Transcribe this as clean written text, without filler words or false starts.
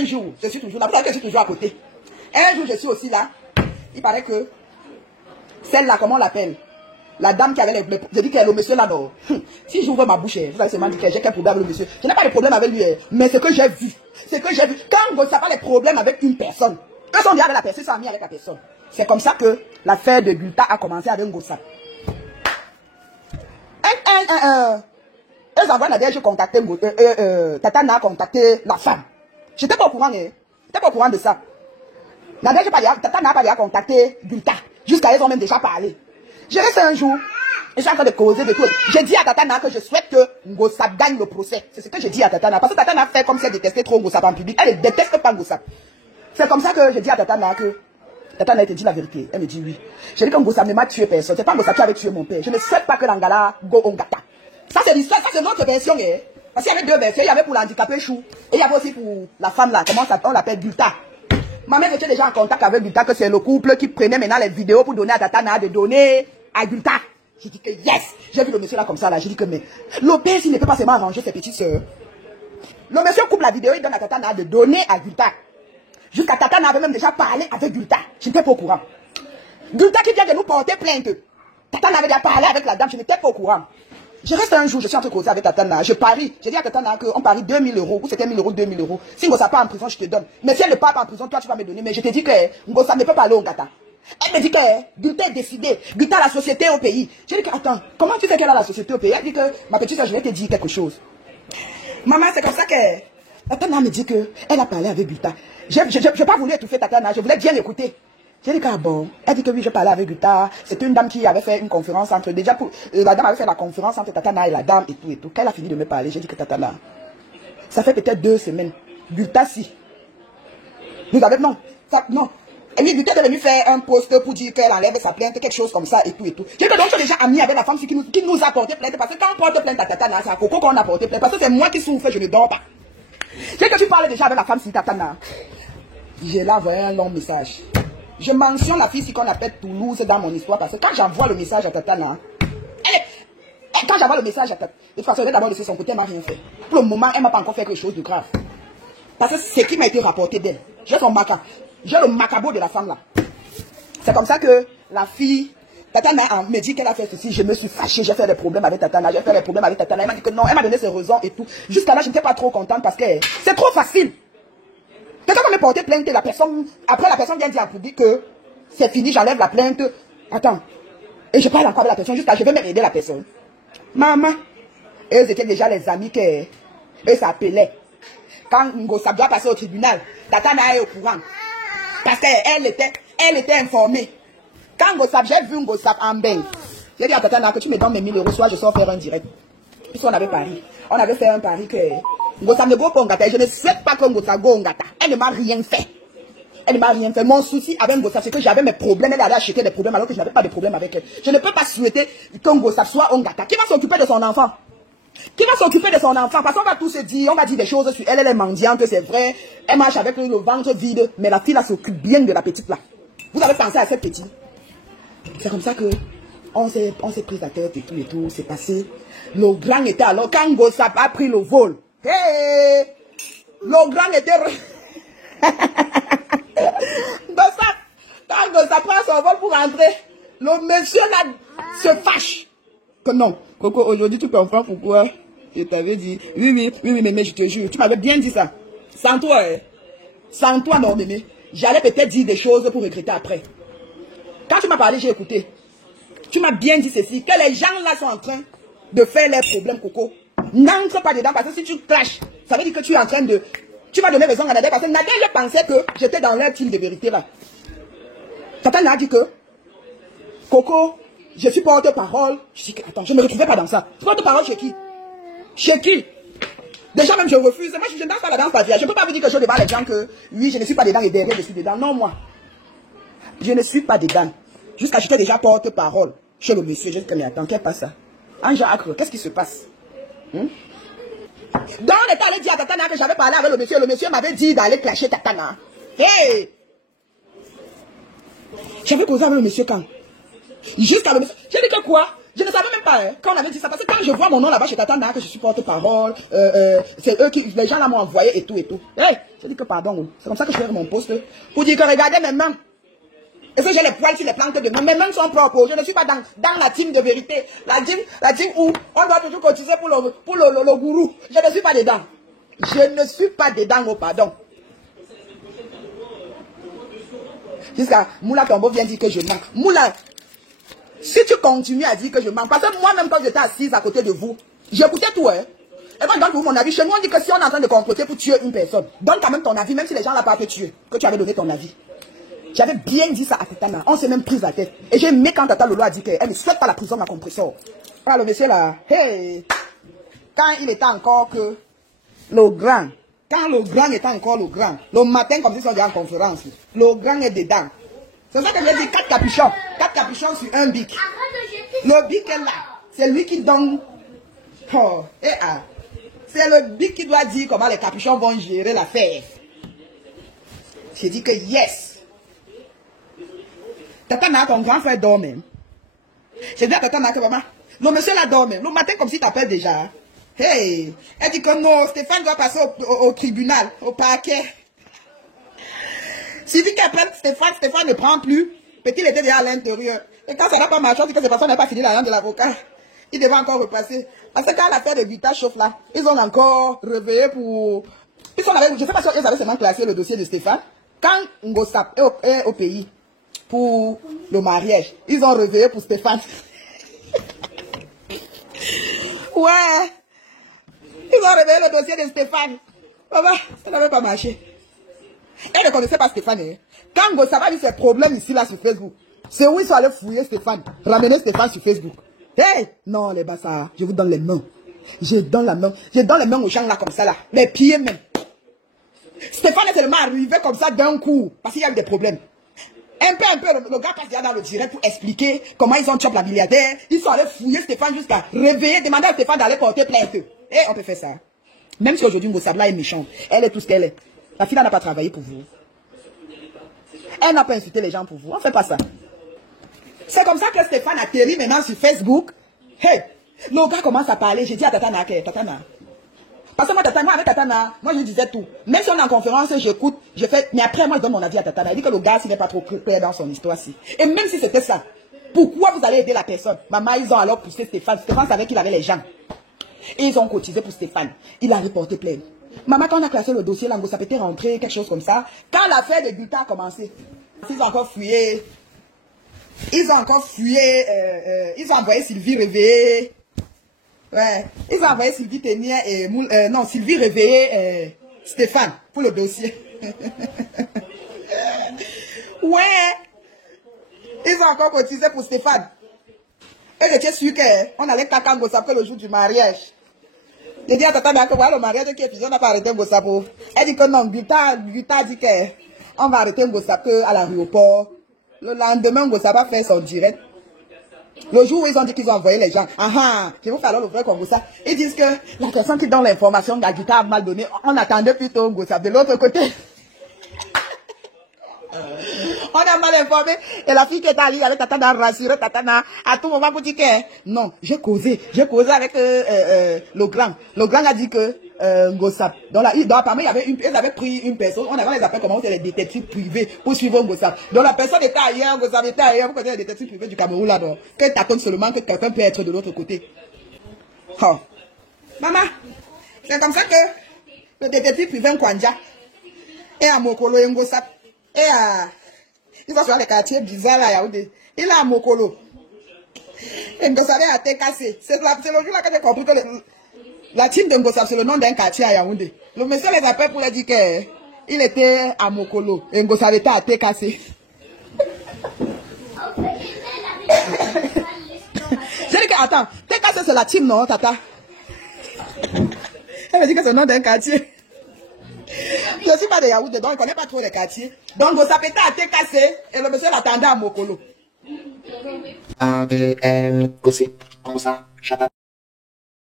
un jour, je suis toujours là. Vous savez que je suis toujours à côté. Un jour, je suis aussi là. Il paraît que celle-là, comment on l'appelle? La dame qui avait les... Je dis que le monsieur là, non. Si j'ouvre ma bouche, vous allez seulement dire que j'ai quel problème avec le monsieur. Je n'ai pas de problème avec lui, mais ce que j'ai vu, quand on n'a pas les problèmes avec une personne, eux sont bien avec la personne, ils sont amis avec la personne. C'est comme ça que l'affaire de Gulta a commencé avec Ngossap. Eux envoient Nadia, j'ai contacté Tatana a contacté la femme. J'étais pas au courant, j'étais pas au courant de ça. Nadia, Tatana n'a pas déjà contacté Gulta. Jusqu'à ils ont même déjà parlé. Je reste un jour, et je suis en train de causer de tout. J'ai dit à Tatana que je souhaite que Ngossap gagne le procès. C'est ce que j'ai dit à Tatana. Parce que Tatana fait comme si elle détestait trop Ngossap en public. Elle ne déteste pas Ngossap. C'est comme ça que j'ai dit à Tatana que Tatana te dit la vérité. Elle me dit oui. J'ai dit que Ngossap ne m'a tué personne. C'est pas Ngossap qui avait tué mon père. Je ne souhaite pas que l'Angala go Ongata. Ça c'est l'histoire, ça c'est notre version. Parce qu'il y avait deux versions. Il y avait pour l'handicapé Chou. Et il y avait aussi pour la femme là. Comment on l'appelle? Gulta. Ma mère était déjà en contact avec Gulta, que c'est le couple qui prenait maintenant les vidéos pour donner à Tatana, de donner à Gulta. J'ai dit que yes. J'ai vu le monsieur là comme ça là. J'ai dit que mais le père s'il ne peut pas seulement arranger ses petites soeurs. Le monsieur coupe la vidéo, il donne à Tatana de donner à Gulta. Jusqu'à Tatana avait même déjà parlé avec Gulta. Je n'étais pas au courant. Gulta qui vient de nous porter plainte. Tatana avait déjà parlé avec la dame, je n'étais pas au courant. Je reste un jour, je suis en train de causer avec Tatana. Je parie. J'ai dit à Tatana qu'on parie 2000 €. Ou c'était 1000 €, 2000 €. Si Ngossap part en prison, je te donne. Mais si elle ne part pas en prison, toi tu vas me donner. Mais je te dis que Ngossap ne peut pas aller au Gata. Elle me dit que Gulta est décidée. Gulta a la société au pays. J'ai dit que attends, comment tu sais qu'elle a la société au pays? Elle dit que ma petite soeur, je vais te dire quelque chose. Maman, c'est comme ça que Tatana me dit qu'elle a parlé avec Gulta. Je n'ai pas voulu étouffer Tatana, je voulais bien écouter. J'ai dit que bon, elle dit que oui, je parlais avec Gulta. C'était une dame qui avait fait une conférence entre, déjà pour, la dame avait fait la conférence entre Tatana et la dame et tout et tout. Quand elle a fini de me parler, j'ai dit que Tatana, ça fait peut-être 2 semaines. Gulta si. Vous avez, non, ça, non. Et lui, Gulta est venu faire un post pour dire qu'elle enlève sa plainte, quelque chose comme ça et tout et tout. J'ai dit que donc tu es déjà ami avec la femme qui nous a porté plainte, parce que quand on porte plainte à Tatana, c'est à Coco qu'on a porté plainte, parce que c'est moi qui souffre, je ne dors pas. J'ai dit que tu parlais déjà avec la femme si Tatana. J'ai là envoyé un long message. Je mentionne la fille qu'on appelle Toulouse dans mon histoire parce que quand j'envoie le message à Tatana, quand j'envoie le message à Tatana, de toute façon, d'abord de son côté, elle m'a rien fait. Pour le moment, elle m'a pas encore fait quelque chose de grave. Parce que c'est ce qui m'a été rapporté d'elle. J'ai le macabo de la femme là. C'est comme ça que la fille, Tatana me dit qu'elle a fait ceci, je me suis fâché, j'ai fait des problèmes avec Tatana, j'ai fait des problèmes avec Tatana. Elle m'a dit que non, elle m'a donné ses raisons et tout. Jusqu'à là, je n'étais pas trop contente parce que c'est trop facile. Quelqu'un va me porter plainte, la personne, après la personne vient dire pour dire que c'est fini, j'enlève la plainte. Attends. Et je parle encore avec la personne, jusqu'à je vais même aider la personne. Maman. Et eux étaient déjà les amis que eux s'appelaient. Quand Ngossap doit passer au tribunal, Tatana est au courant. Parce qu'elle était informée. Quand Ngossap, j'ai vu Ngossap en bain. J'ai dit à Tatana que tu me donnes mes 1000 €, soit je sors faire un direct. Puisqu'on avait pari. On avait fait un pari que Ngossap ne go pas au Ngata. Je ne souhaite pas que Ngossap go au Ngata. Elle ne m'a rien fait. Elle ne m'a rien fait. Mon souci avec Ngossap, c'est que j'avais mes problèmes. Elle allait acheter des problèmes alors que je n'avais pas de problème avec elle. Je ne peux pas souhaiter que Ngossap soit au Ngata. Qui va s'occuper de son enfant? Qui va s'occuper de son enfant? Parce qu'on va tous se dire, on va dire des choses sur elle. Elle est mendiante, c'est vrai. Elle marche avec le ventre vide. Mais la fille là s'occupe bien de la petite là. Vous avez pensé à cette petite? C'est comme ça que on s'est pris la tête et tout, c'est passé. Le grand était alors, quand Ngossap a pris le vol, hey, le grand était... Ngossap, quand Ngossap prend son vol pour rentrer, le monsieur là se fâche. Que non, Coco, aujourd'hui tu comprends pourquoi je t'avais dit, oui, mais je te jure, tu m'avais bien dit ça. Sans toi, non, mémé, j'allais peut-être dire des choses pour regretter après. Quand tu m'as parlé, j'ai écouté. Tu m'as bien dit ceci, que les gens là sont en train de faire leurs problèmes, Coco. N'entre pas dedans, parce que si tu clashes, ça veut dire que tu es en train de... Tu vas donner raison à Nadia, parce que Nadia, je pensais que j'étais dans leur team de vérité là. Tatana a dit que, Coco, je suis porte-parole. Je dis que, attends, je ne me retrouvais pas dans ça. Porte-parole chez qui? Chez qui? Déjà même je refuse. Moi je ne danse pas la danse patriarale. Je ne peux pas vous dire que je devant les gens que, oui, je ne suis pas dedans et derrière je suis dedans. Non, moi. Je ne suis pas dedans. Jusqu'à j'étais déjà porte-parole chez le monsieur. Je dis que, mais attends, qu'est-ce qui passe ça? Anja Acre, qu'est-ce qui se passe? Donc, on était allé dire à Tatana que j'avais parlé avec le monsieur. Le monsieur m'avait dit d'aller clasher Tatana. Hey! J'avais causé avec le monsieur quand? Jusqu'à le monsieur. J'ai dit que quoi? Je ne savais même pas quand on avait dit ça. Parce que quand je vois mon nom là-bas chez Tatana, que je suis porte-parole, c'est eux qui, les gens là m'ont envoyé et tout et tout. Hey, je dis que pardon. C'est comme ça que je fais mon poste. Pour dire que regardez mes mains. Est-ce que j'ai les poils sur les plantes de mains? Mes mains sont propres. Je ne suis pas dans la team de vérité. La team où on doit toujours cotiser pour le gourou. Je ne suis pas dedans. Je ne suis pas dedans, oh pardon. Jusqu'à Moula Tombo vient dire que je manque. Moula, si tu continues à dire que je manque, parce que moi-même quand j'étais assise à côté de vous, j'écoutais tout, hein. Et moi, je donne pour mon avis. Chez nous, on dit que si on est en train de comploter pour tuer une personne, donne quand même ton avis, même si les gens n'ont pas te tuer, que tu avais donné ton avis. J'avais bien dit ça à Tatana. On s'est même pris la tête. Et j'ai aimé quand Tata Lolo a dit qu'elle ne souhaite pas la prison, ma compresseur. Ah, le monsieur là, hey, quand il était encore que le grand, quand le grand était encore le grand, le matin, comme si on dit en conférence, le grand est dedans. C'est ça que j'ai dit, 4 capuchons. 4 capuchons sur un bic. Le bic est là. C'est lui qui donne. Oh, c'est le bic qui doit dire comment les capuchons vont gérer l'affaire. J'ai dit que yes. Tatana, ton grand frère dort même. J'ai dit à Tatana que maman, le monsieur là dort même. Le matin, comme si t'appelles déjà. Hey, elle dit que non, Stéphane doit passer au tribunal, au parquet. Si dit qu'après Stéphane ne prend plus. Petit, il était déjà à l'intérieur. Et quand ça n'a pas marché, on dit que cette personne n'a pas fini l'argent de l'avocat. Il devait encore repasser. Parce que quand l'affaire de Vita chauffe là, ils ont encore réveillé pour. Je ne sais pas si ils avaient seulement classé le dossier de Stéphane. Quand Ngosap est au pays pour le mariage, ils ont réveillé pour Stéphane. Ouais. Ils ont réveillé le dossier de Stéphane. Maman, ça n'avait pas marché. Elle ne connaissait pas Stéphane. Hein. Quand Ngosap a eu ses problèmes ici là sur Facebook, c'est où ils sont allés fouiller Stéphane, ramener Stéphane sur Facebook. Hey, non les bassards, je vous donne les mains. Je donne les mains aux gens là comme ça là, les pieds même. Stéphane est seulement arrivé comme ça d'un coup, parce qu'il y a eu des problèmes. Un peu, le gars passe déjà dans le direct pour expliquer comment ils ont chopé la milliardaire. Ils sont allés fouiller Stéphane jusqu'à réveiller, demander à Stéphane d'aller porter plainte. Et on peut faire ça. Même si aujourd'hui Ngosap là est méchante, elle est tout ce qu'elle est. La fille n'a pas travaillé pour vous. Elle n'a pas insulté les gens pour vous. On ne fait pas ça. C'est comme ça que Stéphane atterrit maintenant sur Facebook. Hey, le gars commence à parler. J'ai dit à Tatana, parce que moi, avec Tatana, moi je disais tout. Même si on est en conférence, j'écoute, je fais. Mais après, moi je donne mon avis à Tatana. Il dit que le gars, s'il n'est pas trop clair dans son histoire-ci. Et même si c'était ça, pourquoi vous allez aider la personne? Maman, ils ont alors poussé Stéphane. Stéphane savait qu'il avait les gens. Et ils ont cotisé pour Stéphane. Il a reporté plainte. Maman, quand on a classé le dossier, ça peut être rentré, quelque chose comme ça. Quand l'affaire de Guta a commencé, ils ont encore fouillé. Ils ont envoyé Sylvie réveillée. Ouais. Ils ont envoyé Sylvie Ténier et Sylvie réveillée Stéphane pour le dossier. Ouais. Ils ont encore cotisé pour Stéphane. Et j'étais sûr qu'on allait caca Ngosap après le jour du mariage. J'ai dit à Tata que voilà le mariage qui est fini, on n'a pas arrêté Ngosap. Elle dit que non, Guta dit qu'on va arrêter Ngosap à l'aéroport. Le lendemain, Ngosap a fait son direct. Le jour où ils ont dit qu'ils ont envoyé les gens, je vous fais alors le vrai comme ça. Ils disent que la personne qui donne l'information d'Aguita a mal donné, on attendait plutôt Ngosap de l'autre côté. On a mal informé. Et la fille qui est allée avec Tatana rassuré Tatana à tout moment pour dire que non, j'ai causé avec le grand. Le grand a dit que Ngosap. Donc apparemment, ils avaient pris une personne, on avait les appels comment c'est les détectives privés pour suivre Ngosap. Donc la personne était ailleurs, Ngosap était ailleurs, vous connaissez les détectives privés du Cameroun là, donc. Que t'attends seulement que quelqu'un peut être de l'autre côté. Oh. Maman, c'est comme ça que le détective privé Nkwanja et à Mokolo et Ngosap. Et ils sont sur les quartiers bizarres là, Yaoundé. Il est à Mokolo. Et Ngosap a été cassé. C'est le jour là que j'ai compris que la team de Ngosap, c'est le nom d'un quartier à Yaoundé. Le monsieur les appelle pour leur dire qu'il était à Mokolo. Et Ngosap était à cassé. J'ai dit que, attends, cassé c'est la team, non, Tata? Elle me dit que c'est le nom d'un quartier. Je ne suis pas de Yaoundé, donc je ne connais pas trop les quartiers. Donc, Ngosap était à cassé et le monsieur l'attendait à Mokolo. ADN, gossip, comme ça,